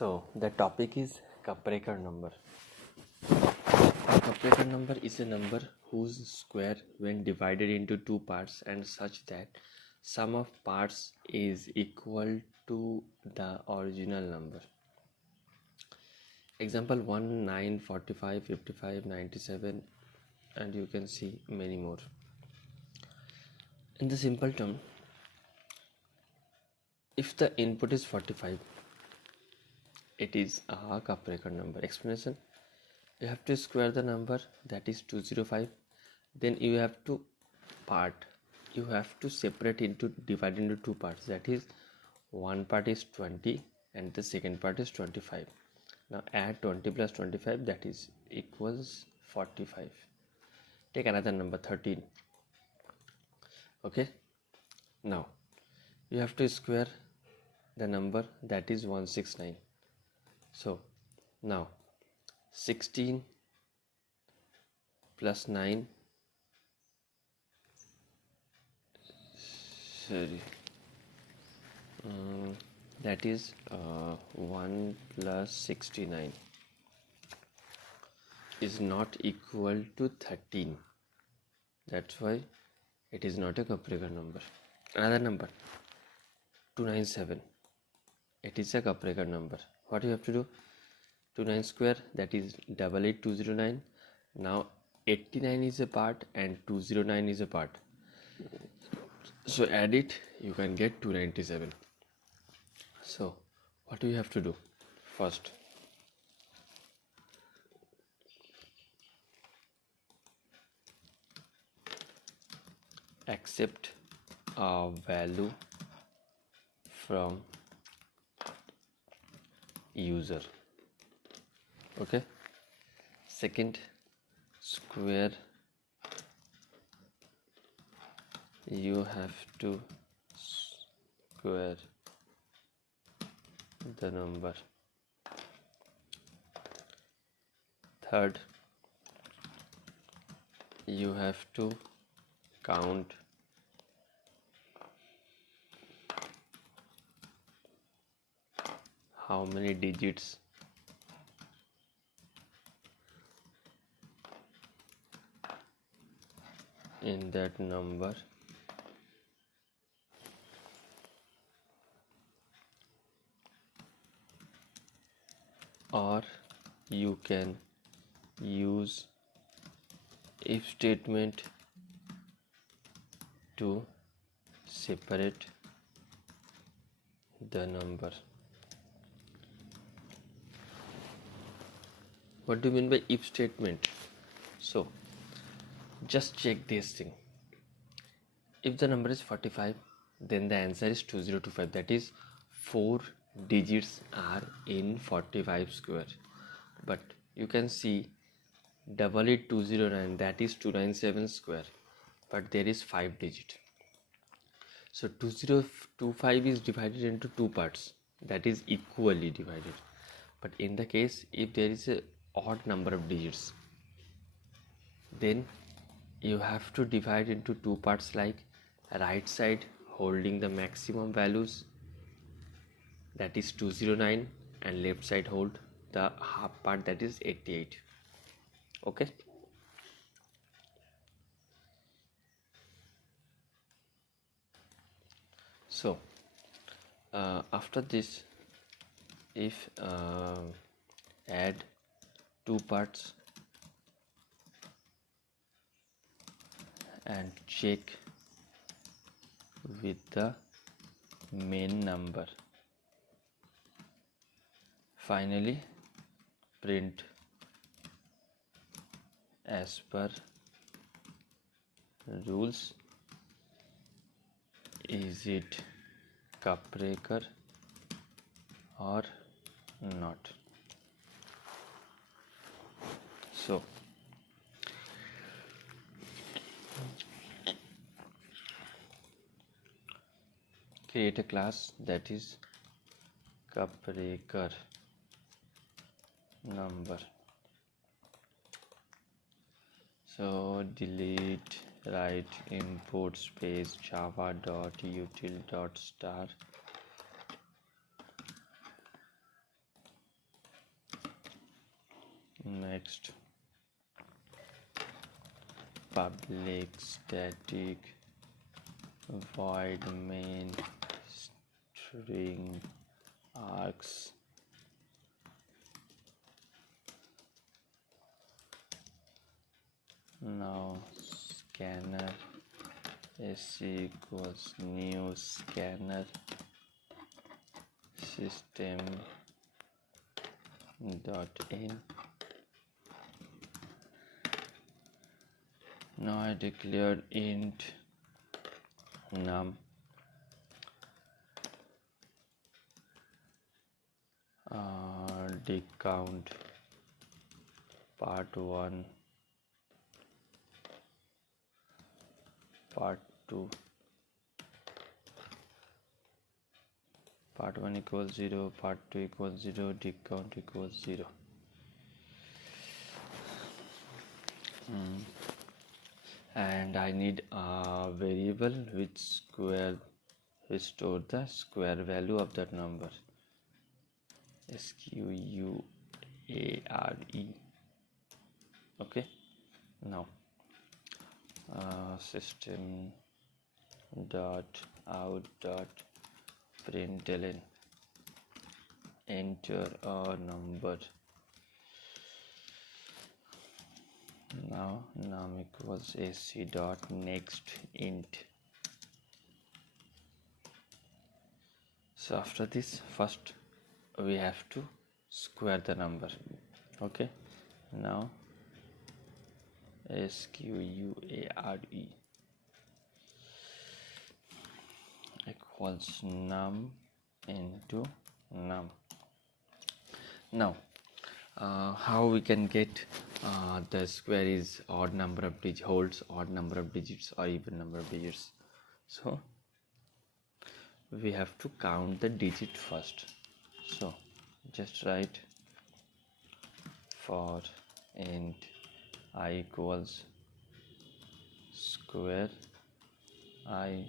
So the topic is Kaprekar number. A Kaprekar number is a number whose square when divided into two parts and such that sum of parts is equal to the original number. Example 1, 9, 45, 55, 97, and you can see many more. In the simple term, if the input is 45, it is a Kaprekar number. Explanation: you have to square the number, that is 205. Then you have to separate into, divide into two parts, that is one part is 20 and the second part is 25. Now add 20 plus 25, that is equals 45. Take another number 13. Okay, now you have to square the number, that is 169. So now 16 plus 9, that is 1 plus 69 is not equal to 13. That's why it is not a Kaprekar number. Another number 297, it is a Kaprekar number. What you have to do? 29 square, that is 88209. Now 89 is a part and 209 is a part, so add it, you can get 297. So what do you have to do? First, accept a value from user. Okay. Second, square, you have to square the number. Third, you have to count how many digits in that number, or you can use if statement to separate the number. What do you mean by if statement? So just check this thing. If the number is 45, then the answer is 2025, that is 4 digits are in 45 square. But you can see 88209, that is 297 square, but there is 5 digit. So 2025 is divided into two parts, that is equally divided. But in the case if there is a odd number of digits, then you have to divide into two parts, like right side holding the maximum values, that is 209, and left side hold the half part, that is 88. Okay. So after this, if add two parts and check with the main number, finally print as per rules, is it Kaprekar or not. So create a class, that is Kaprekar number. So delete, write import space java.util.star next public static void main string args. Now scanner sc equals new scanner system dot in. Now I declare int num dig count part 1 part 2 part 1 equals 0, part 2 equals 0, dig count equals 0. And I need a variable which store the square value of that number. SQUARE. Okay. Now system dot out dot println enter a number. Now num equals sc dot next int. So after this, first we have to square the number. Okay, now SQUARE equals num into num. Now how we can get the square is odd number of digits, holds odd number of digits or even number of digits. So we have to count the digit first. So just write for int I equals square I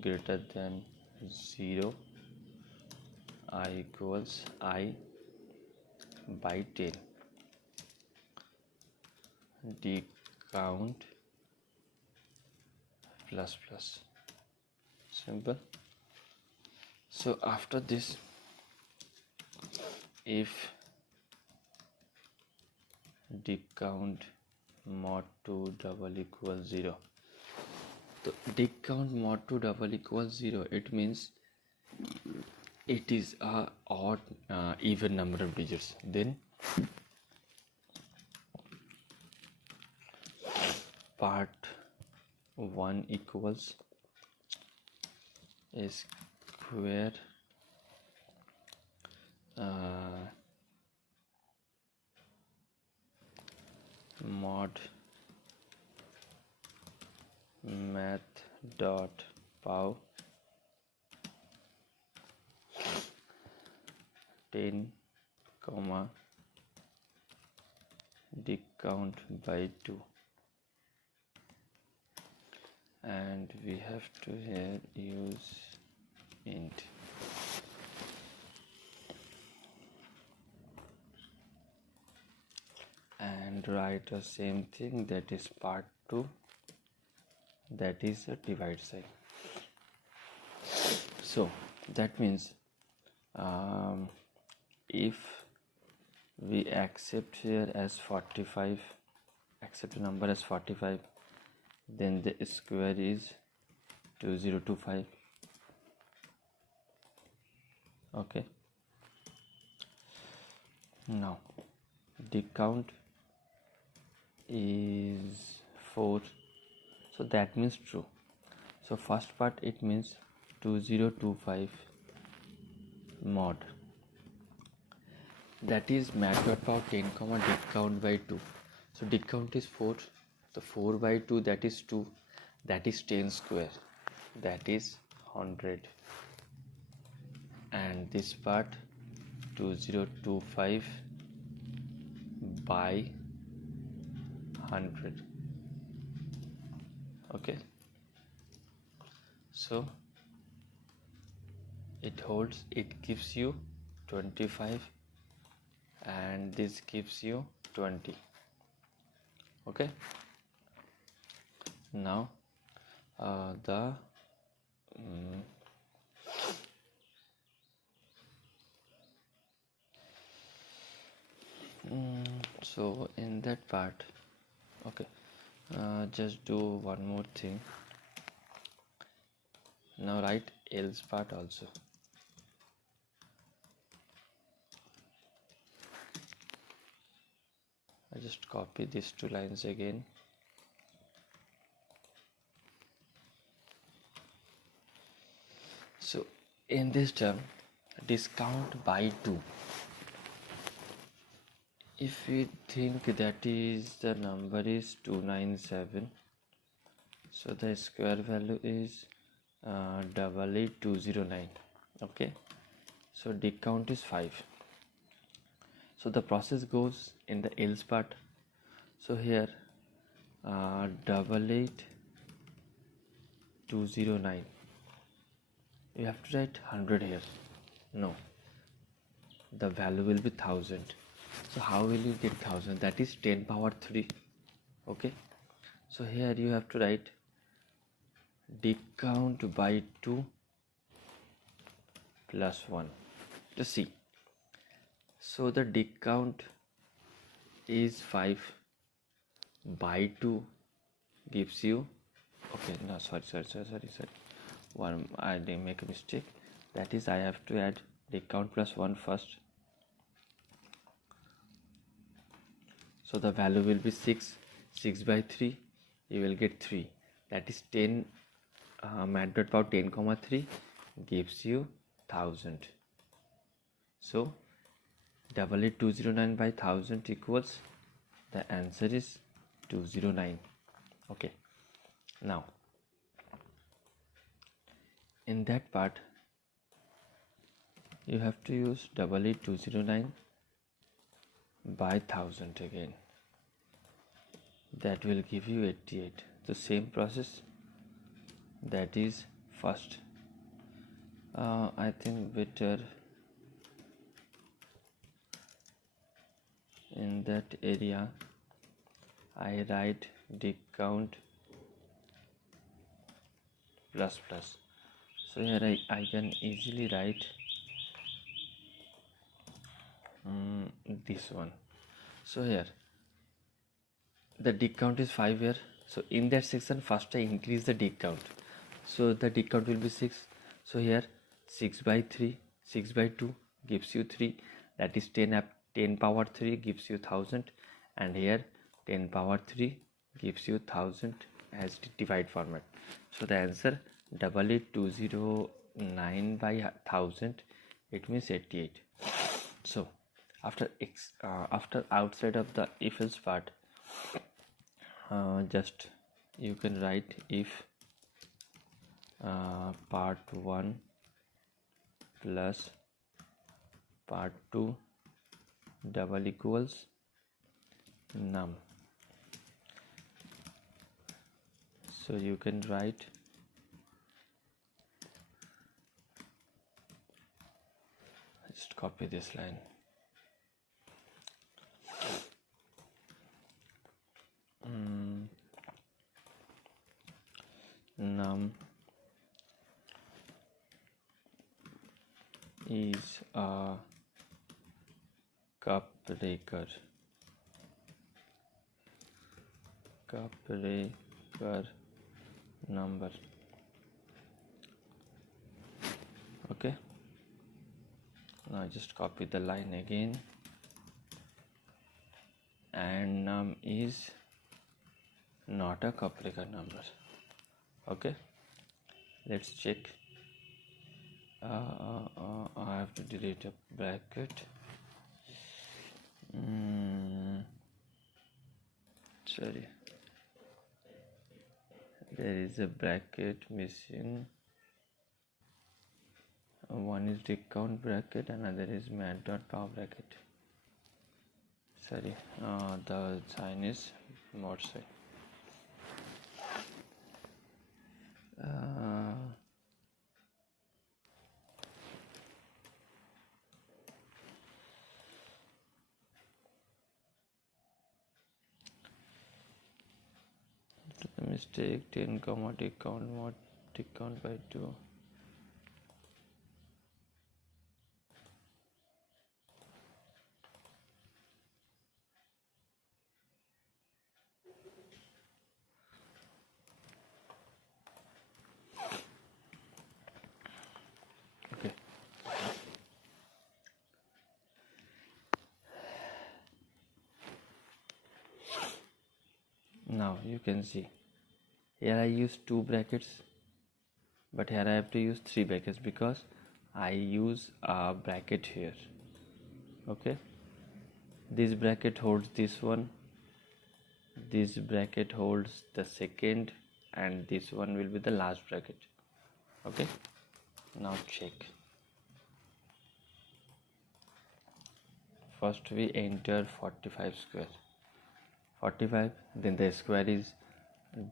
greater than 0, I equals I by 10, dig count plus plus. Simple. So after this, if dig count mod 2 double equals 0, so dig count mod 2 double equals 0, it means it is a odd even number of digits. Then part 1 equals square mod math dot pow 10 comma dig count by 2, and we have to here use int. And write the same thing, that is part 2, that is a divide sign. So that means if we accept here as 45, accept the number as 45, then the square is 2025. Okay, now dig count is 4, so that means true. So first part, it means 2025 mod, that is math.pow 10 comma dig count by 2. So dig count is 4, so 4 by 2, that is 2, that is 10 square, that is 100. And this part 2025 by 100. Okay, so it holds, it gives you 25, and this gives you 20. Okay, now so in that part, okay, just do one more thing. Now write else part also. I just copy these two lines again. So in this term, discount by 2. If we think that is the number is 297, so the square value is 88209. Okay, so discount is 5. So the process goes in the else part. So here 88209, you have to write 100 here. No, the value will be 1000. So how will you get 1000? That is 10 power 3. Okay, so here you have to write discount by 2 plus 1. Just see. So the discount is 5 by 2 gives you, okay, no, sorry. One, I didn't make a mistake. That is, I have to add discount plus 1 first. So the value will be 6. 6 by 3, you will get 3. That is 10. Mat dot power 10 comma 3 gives you 1000. So 88209 by 1000 equals, the answer is 209. Okay, now in that part you have to use 88209 by 1000 again. That will give you 88. The same process, that is first, I think better in that area I write discount plus plus. So here I can easily write this one. So here the discount is 5 here. So in that section first I increase the discount. So the discount will be 6. So here 6 by 3, 6 by 2 gives you 3. That is 10 power 3 gives you 1000. And here 10 power 3 gives you 1000 as divide format. So the answer 88209 by 1000, it means 88. So after outside of the if else part, just you can write if part 1 plus part 2 double equals num. So you can write just copy this line. Num is a Kaprekar number. Okay, now just copy the line again. And num is not a Kaprekar number. Okay, let's check. I have to delete a bracket. Sorry, there is a bracket missing. One is discount bracket, another is mat dot power bracket. Sorry, the sign is mod side. mistake, 10 comma tick count mod tick count by 2. Okay. Now you can see here I use 2 brackets, but here I have to use 3 brackets because I use a bracket here. Okay, this bracket holds this one, this bracket holds the second, and this one will be the last bracket. Okay, now check. First we enter 45 square, 45, then the square is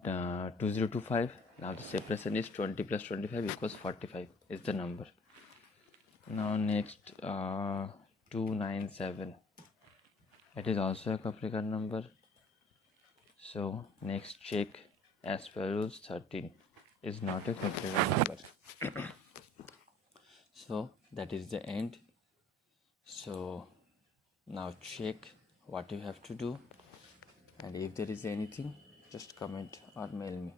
2025. Now the separation is 20 plus 25 equals 45 is the number. Now next 297, it is also a Kaprekar number. So next check, as follows 13 is not a Kaprekar number. So that is the end. So now check what you have to do, and if there is anything, just comment or mail me.